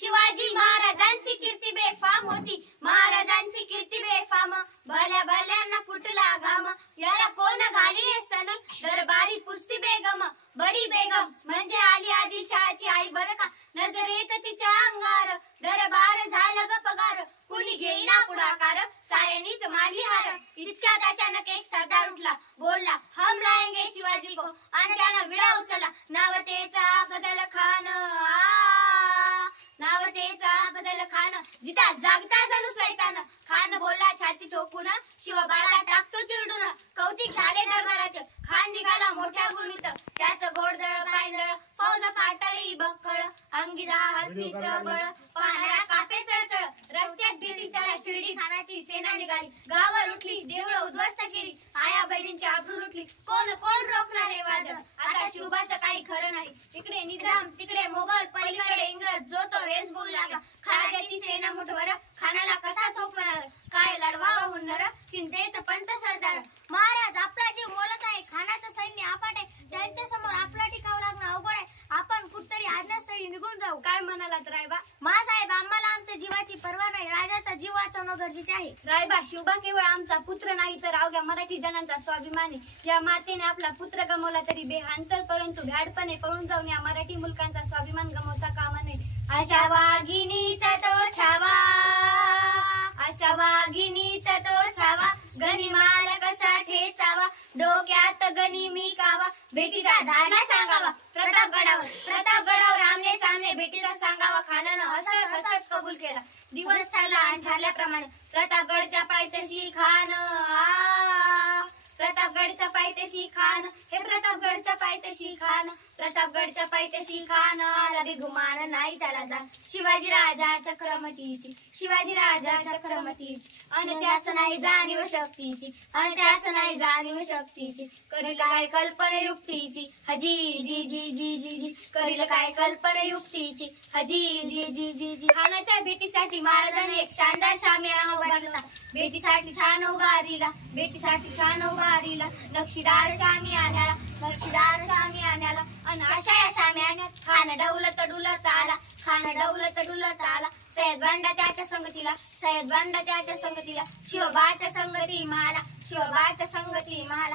शिवाजी महाराजांची कीर्ती बेफाम होती, महाराजांची कीर्ती बेफाम, भल्या भल्यांना फुटला घाम, याला कोण घाली सण, दरबारी पुस्ती बेगम, बडी बेगम म्हणजे आली आदिलशहाची आई बर का, नजर येत तिच्या अंगार, दरबार झालं ग पगार, कुणी घेईना पुढाकार, साऱ्यांनीच मारली हार, इतक्यात अचानक एक सरदार उठला, बोलला हम लाएंगे शिवाजी को, आणि त्यानं विडा उचलला, नावतेचा बदल खान, नावतेचा बदल खान, जिता जागता जणू सैतान, खान बोलला छाती ठोकून, शिवबाला टाकतो चिरडून, कौतिक झाले दरबाराचे, खान निघाला मोठ्या गुणीत, त्याचं घोडदळ पायदळ, फौज फाटली बक्कळ, अंगी हत्तीचं बळ, पाहणारा कापे चळचळ, रस्त्यात गिरडी त्याला चिरडी, खानाची सेना निघाली, गाव लुटली, देवळं उद्ध्वस्त केली, आया बहिणींची आबरू लुटली, कोण कोण रोखणार हे वादळ, आता शिवबाचं काही खरं नाही, इकडे निजाम तिकडे मोगल, पलीकडे इंग्रज, जो तो हेच बोलू लागला, खानाची सेना मुठभर, खानाला कसा थोपणार, काय लढवावा हुनर, चिंतेत पंत सरदार, महाराज आपला जीव मोलत आहे, खानाचं सैन्य अफाट आहे, त्यांच्या समोर आपला टिकावं लागणं अवघड आहे, आपण कुठतरी आज्ञास्थळी निघून जाऊ. काय म्हणालात रायबा? महासाहेब आम्हाला आमच्या जीवाची पर्वा नाही, राजाचा जीव वाचवणं गरजेचे आहे. रायबा, शिवबा केवळ आमचा पुत्र नाही तर अवघ्या मराठी जनांचा स्वाभिमानी, या मातेने आपला पुत्र गमावला तरी बेहांतर, परंतु भ्याडपणे पळून जाऊन या मराठी मुलकांचा स्वाभिमान गमावता कामा नये. अशा वाघिणीचा तो छावा, अशा वाघिणीचा तो छावा, गनिमाल कसा ठेचावा, डोक्यात गणी मी कावा, भेटीचा धारणा सांगावा, प्रतापगडावर आमने सामने भेटीचा सांगावा, खानानं हसत हसत कबूल केला, दिवस ठरला आणि ठरल्याप्रमाणे प्रतापगडच्या पायथ्याशी खान, प्रतापगडच्या पायथ्याशी खान, हे प्रतापगडच्या पायथ्याशी खान, प्रतापगडच्या पायथ्याशी खान, आला बिगुमान नाही त्याला जाण, शिवाजी राजा चक्रमतीची, शिवाजी राजा चक्रमतीची, आणि त्यास नाही जाणीव शक्तीची, आणि त्यास नाही जाणीव शक्तीची, करील काय कल्पने युक्तीची, हजी जी जी जी जी जी, करील काय कल्पने युक्तीची, हजी जी जी जी जी. खानाच्या भेटीसाठी महाराजांनी एक शानदार शामियाना उभारला, भेटीसाठी छान उभारीला, भेटीसाठी छान उभारीला, नक्षीदार शामियान्याला, नक्षीदार शामियान्याला, आणि अशा या शामियान्यात खान डौलत डुलत आला, खान डौलत डुलत आला, सय्यद बंडा त्याच्या संगतीला, सय्यद बंडा त्याच्या संगतीला, शिवबाच्या संगती माला, शिवबाच्या संगती माला.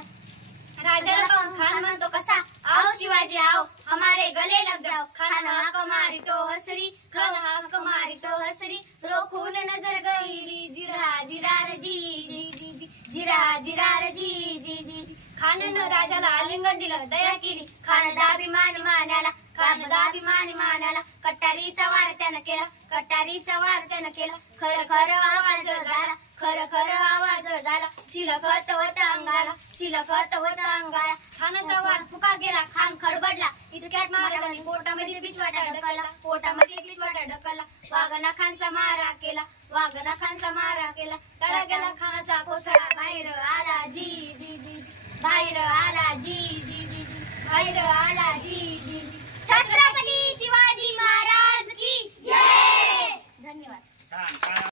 राजाला पाहून खान म्हणतो कसा, आओ शिवाजी आओ, हमारे गले लग जाओ, खान हाक मारी तो हसरी, खान हाक मारी तो हसरी, रोखून नजर गहिरी, जिरा जिरार जी जी जी जी, जिरा जिरार जी जी जी जी. खानानं राजाला आलिंगन दिलं, दया केली, खान दाभिमान मानाला, खान दाभिमान मानाला, कट्टारीचा वार त्यानं केला, कट्टारीचा वार त्यानं केला, खर खर आवाज झाला, खर खर आवाज झाला, चिलखत होत अंगाला, चिलखत होत अंगाला, खानाचा वार फुका गेला, खान खडबडला, इतक्यात महाराजांनी पोटामध्ये पिछवाटा ढकलला, पोटामध्ये पिछवाटा ढकलला, वाघनखांचा मारा केला, वाघनखांचा मारा केला, तळा गेला खानाचा कोथळा, बाहेर आला जी जी जी, बाहेर आला जी जी जी, बाहेर आला जी जी जी. छत्रपती शिवाजी महाराज की जय. धन्यवाद.